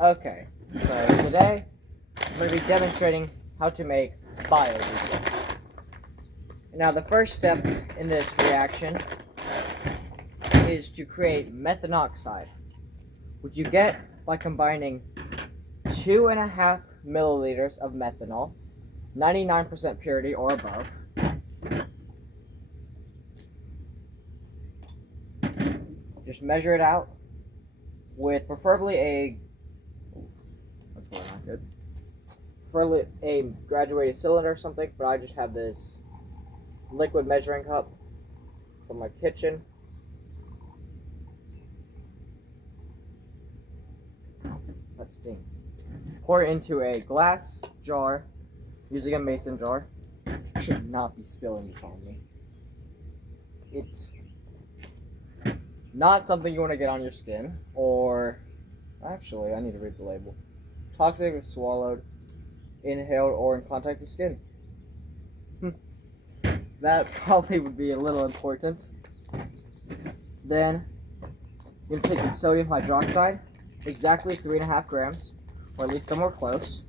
Okay, so today I'm going to be demonstrating how to make biodiesel. Now the first step in this reaction is to create methane oxide, which you get by combining 2.5 milliliters of methanol, 99% purity or above, just measure it out with preferably a graduated cylinder or something, but I just have this liquid measuring cup from my kitchen. That stings. Pour it into a glass jar, using a mason jar. I should not be spilling this on me. It's not something you want to get on your skin, or actually, I need to read the label. Toxic if swallowed, inhaled, or in contact with skin. That probably would be a little important. Then, you're going to take some sodium hydroxide, exactly 3.5 grams, or at least somewhere close.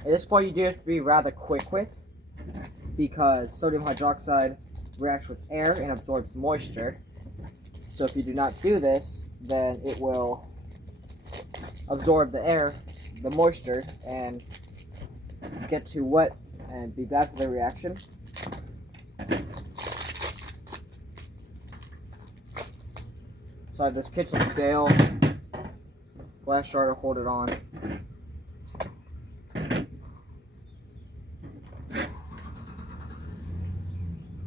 At this point, you do have to be rather quick with, because sodium hydroxide reacts with air and absorbs moisture. So if you do not do this, then it will absorb the air, the moisture, and get too wet and be bad for the reaction. So I have this kitchen scale, glass jar to hold it on.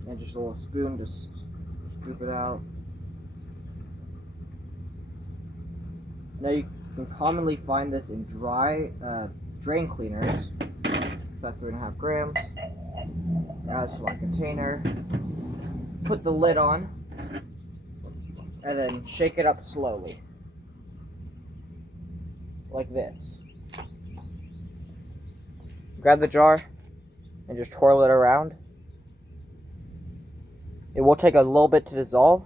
And just a little spoon, just scoop it out. Now you can commonly find this in dry drain cleaners. So that's 3.5 grams. Now it's one container. Put the lid on, and then shake it up slowly, like this. Grab the jar and just twirl it around. It will take a little bit to dissolve,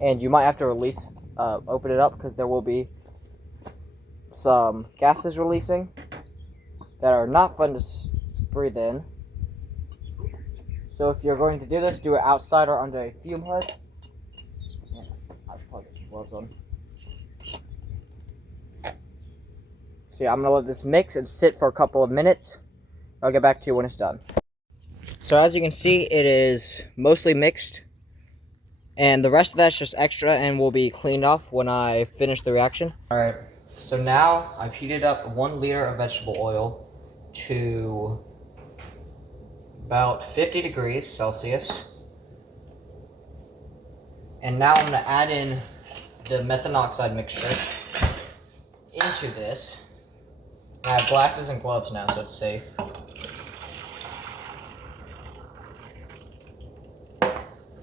and you might have to open it up because there will be some gases releasing that are not fun to breathe in. So if you're going to do this, do it outside or under a fume hood. Yeah, I should probably get some gloves on. So yeah, I'm going to let this mix and sit for a couple of minutes. I'll get back to you when it's done. So as you can see, it is mostly mixed. And the rest of that's just extra and will be cleaned off when I finish the reaction. Alright, so now I've heated up 1 liter of vegetable oil to about 50 degrees Celsius. And now I'm going to add in the methane oxide mixture into this. And I have glasses and gloves now, so it's safe.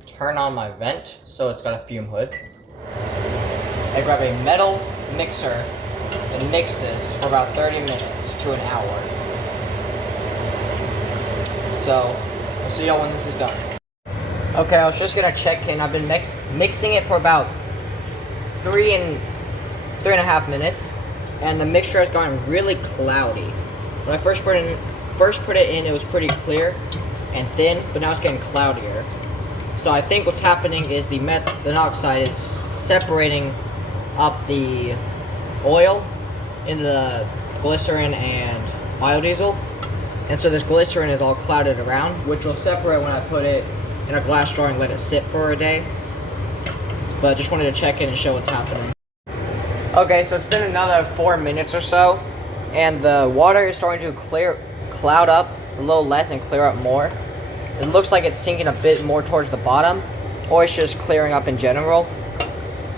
Turn on my vent so it's got a fume hood. I grab a metal mixer and mix this for about 30 minutes to an hour. So, I'll see y'all when this is done. Okay, I was just gonna check in. I've been mixing it for about 3.5 minutes, and the mixture has gotten really cloudy. When I first put it in, it was pretty clear and thin, but now it's getting cloudier. So I think what's happening is the methane oxide is separating up the oil into the glycerin and biodiesel. And so this glycerin is all clouded around, which will separate when I put it in a glass jar and let it sit for a day. But I just wanted to check in and show what's happening. Okay, so it's been another 4 minutes or so, and the water is starting to cloud up a little less and clear up more. It looks like it's sinking a bit more towards the bottom, or it's just clearing up in general.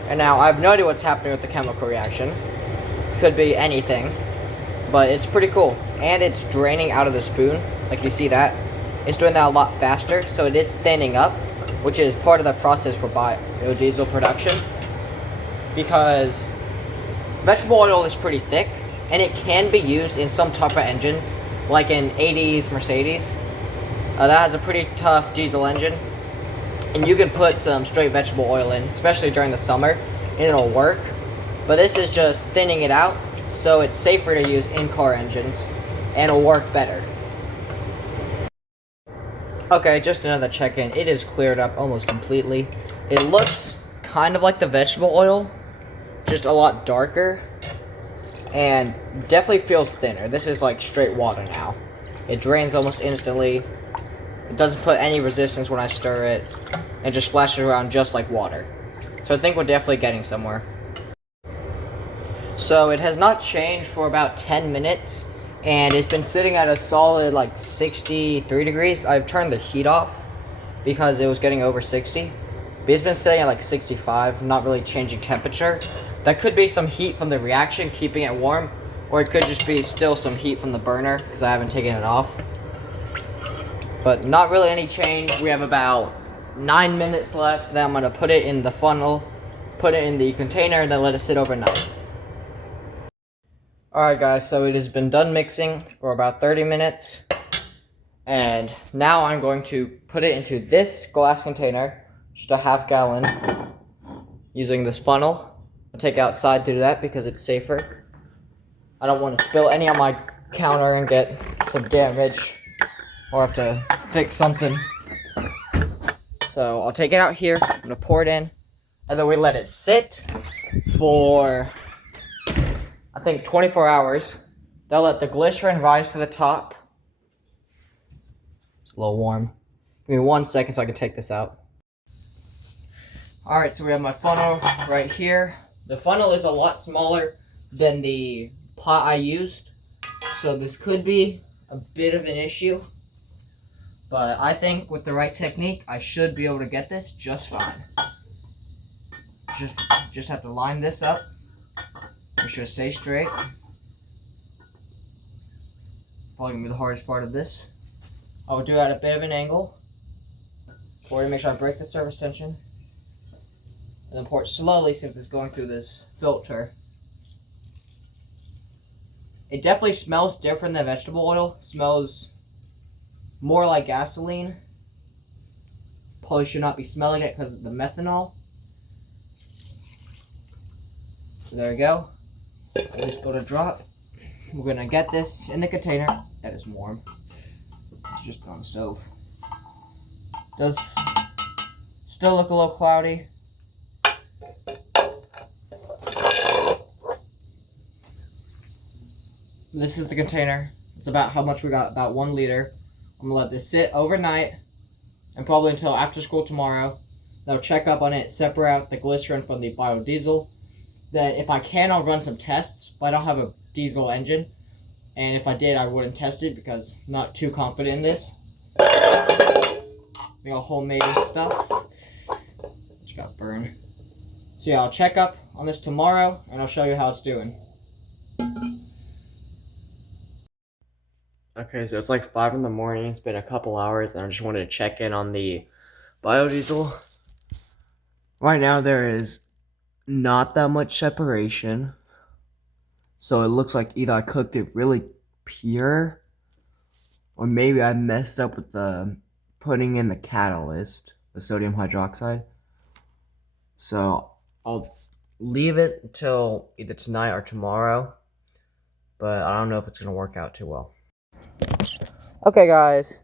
And now I have no idea what's happening with the chemical reaction. Could be anything, but it's pretty cool. And it's draining out of the spoon, like you see that. It's doing that a lot faster, so it is thinning up, which is part of the process for biodiesel production. Because vegetable oil is pretty thick, and it can be used in some tougher engines, like in 80s Mercedes. That has a pretty tough diesel engine, and you can put some straight vegetable oil in, especially during the summer, and it'll work. But this is just thinning it out, so it's safer to use in car engines, and it'll work better. Okay, just another check-in. It is cleared up almost completely. It looks kind of like the vegetable oil, just a lot darker, and definitely feels thinner. This is like straight water now. It drains almost instantly. It doesn't put any resistance when I stir it. It just splashes around just like water. So I think we're definitely getting somewhere. So it has not changed for about 10 minutes, and it's been sitting at a solid like 63 degrees. I've turned the heat off because it was getting over 60. But it's been sitting at like 65, not really changing temperature. That could be some heat from the reaction keeping it warm, or it could just be still some heat from the burner because I haven't taken it off. But not really any change. We have about 9 minutes left. Then I'm going to put it in the funnel, put it in the container, and then let it sit overnight. Alright guys, so it has been done mixing for about 30 minutes. And now I'm going to put it into this glass container, just a half gallon, using this funnel. I'll take it outside to do that because it's safer. I don't want to spill any on my counter and get some damage or have to fix something. So I'll take it out here, I'm going to pour it in, and then we let it sit for, I think, 24 hours. They'll let the glycerin rise to the top. It's a little warm. Give me 1 second so I can take this out. Alright, so we have my funnel right here. The funnel is a lot smaller than the pot I used, so this could be a bit of an issue. But I think with the right technique, I should be able to get this just fine. Just have to line this up. Make sure it stays straight. Probably gonna be the hardest part of this. I will do it at a bit of an angle. Pour it, make sure I break the surface tension. And then pour it slowly since it's going through this filter. It definitely smells different than vegetable oil. It smells more like gasoline. Probably should not be smelling it because of the methanol. So there we go. I just put a drop. We're gonna get this in the container. That is warm. It's just put on the stove. Does still look a little cloudy. This is the container. It's about how much we got, about 1 liter. I'm gonna let this sit overnight and probably until after school tomorrow. Then I'll check up on it, separate out the glycerin from the biodiesel. Then if I can, I'll run some tests, but I don't have a diesel engine. And if I did, I wouldn't test it because I'm not too confident in this. We got homemade stuff. Just got burned. So yeah, I'll check up on this tomorrow and I'll show you how it's doing. Okay, so it's like 5 in the morning. It's been a couple hours, and I just wanted to check in on the biodiesel. Right now, there is not that much separation. So it looks like either I cooked it really pure, or maybe I messed up with the putting in the catalyst, the sodium hydroxide. So I'll leave it until either tonight or tomorrow, but I don't know if it's going to work out too well. Okay guys,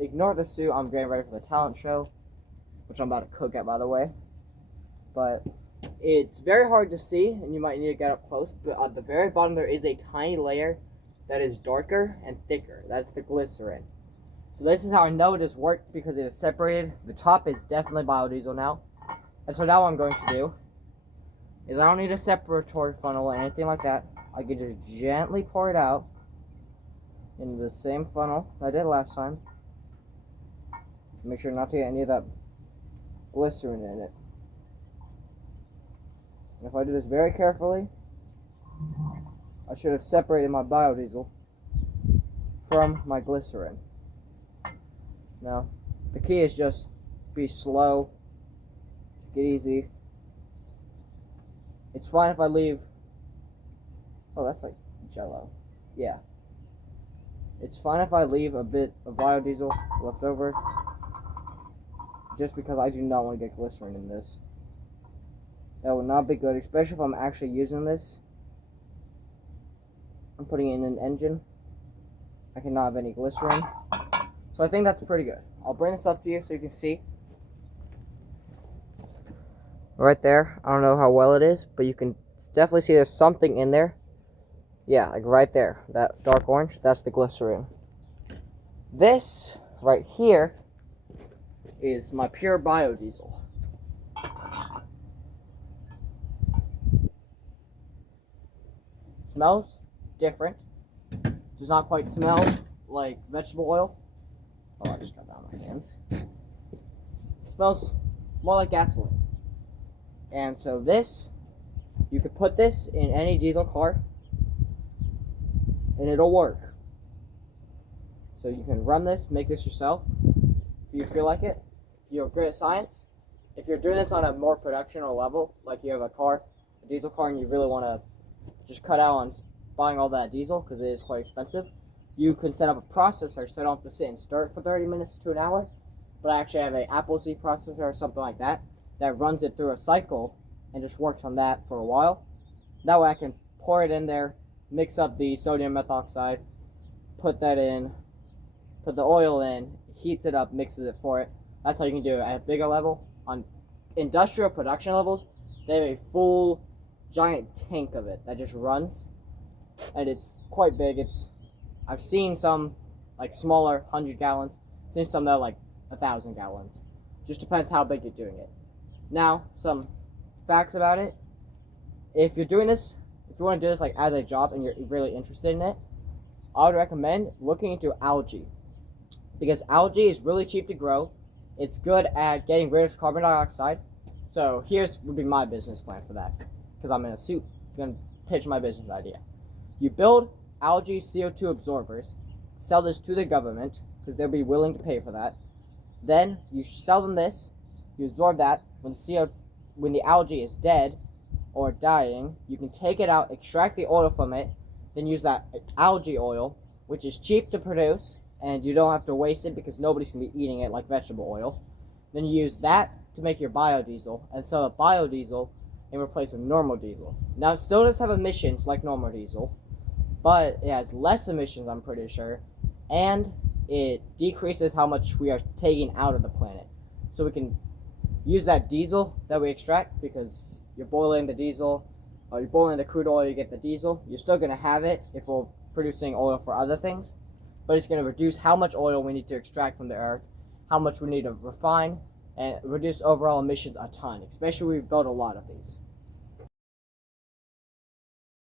ignore the suit. I'm getting ready for the talent show, which I'm about to cook at, by the way. But it's very hard to see, and you might need to get up close, but at the very bottom there is a tiny layer that is darker and thicker. That's the glycerin. So this is how I know it has worked, because it is separated. The top is definitely biodiesel now. And so now what I'm going to do is I don't need a separatory funnel or anything like that. I can just gently pour it out into the same funnel I did last time. Make sure not to get any of that glycerin in it. And if I do this very carefully, I should have separated my biodiesel from my glycerin. Now, the key is just be slow, take it easy. It's fine if I leave. Oh, that's like Jello. Yeah. It's fine if I leave a bit of biodiesel left over, just because I do not want to get glycerin in this. That would not be good, especially if I'm actually using this. I'm putting it in an engine. I cannot have any glycerin. So I think that's pretty good. I'll bring this up to you so you can see. Right there. I don't know how well it is, but you can definitely see there's something in there. Yeah, like right there. That dark orange, that's the glycerin. This right here is my pure biodiesel. It smells different. Does not quite smell like vegetable oil. Oh, I just got that on my hands. It smells more like gasoline. And so this, you could put this in any diesel car and it'll work. So you can run this, make this yourself if you feel like it. If you're good at science. If you're doing this on a more productional level, like you have a diesel car, and you really want to just cut out on buying all that diesel because it is quite expensive, you can set up a processor so you don't have to sit and stir it for 30 minutes to an hour. But I actually have an Apple Z processor or something like that runs it through a cycle and just works on that for a while. That way I can pour it in there, mix up the sodium methoxide, put that in, put the oil in, heats it up, mixes it for it. That's how you can do it at a bigger level. On industrial production levels, they have a full giant tank of it that just runs, and it's quite big. I've seen some like smaller 100 gallons, seen some that are like 1,000 gallons. Just depends how big you're doing it. Now, some facts about it. If you're doing this, if you want to do this like as a job and you're really interested in it, I would recommend looking into algae, because algae is really cheap to grow. It's good at getting rid of carbon dioxide. So would be my business plan for that, because I'm in a suit. I'm gonna pitch my business idea. You build algae CO2 absorbers, sell this to the government because they'll be willing to pay for that. Then you sell them this. You absorb that. When the algae is dead or dying, you can take it out, extract the oil from it, then use that algae oil, which is cheap to produce, and you don't have to waste it because nobody's going to be eating it like vegetable oil. Then you use that to make your biodiesel, and sell a biodiesel in replace of normal diesel. Now, it still does have emissions like normal diesel, but it has less emissions, I'm pretty sure, and it decreases how much we are taking out of the planet. So we can use that diesel that we extract, because you're boiling the diesel, or you're boiling the crude oil, you get the diesel. You're still going to have it if we're producing oil for other things, but it's going to reduce how much oil we need to extract from the earth, how much we need to refine, and reduce overall emissions a ton, especially if we build a lot of these.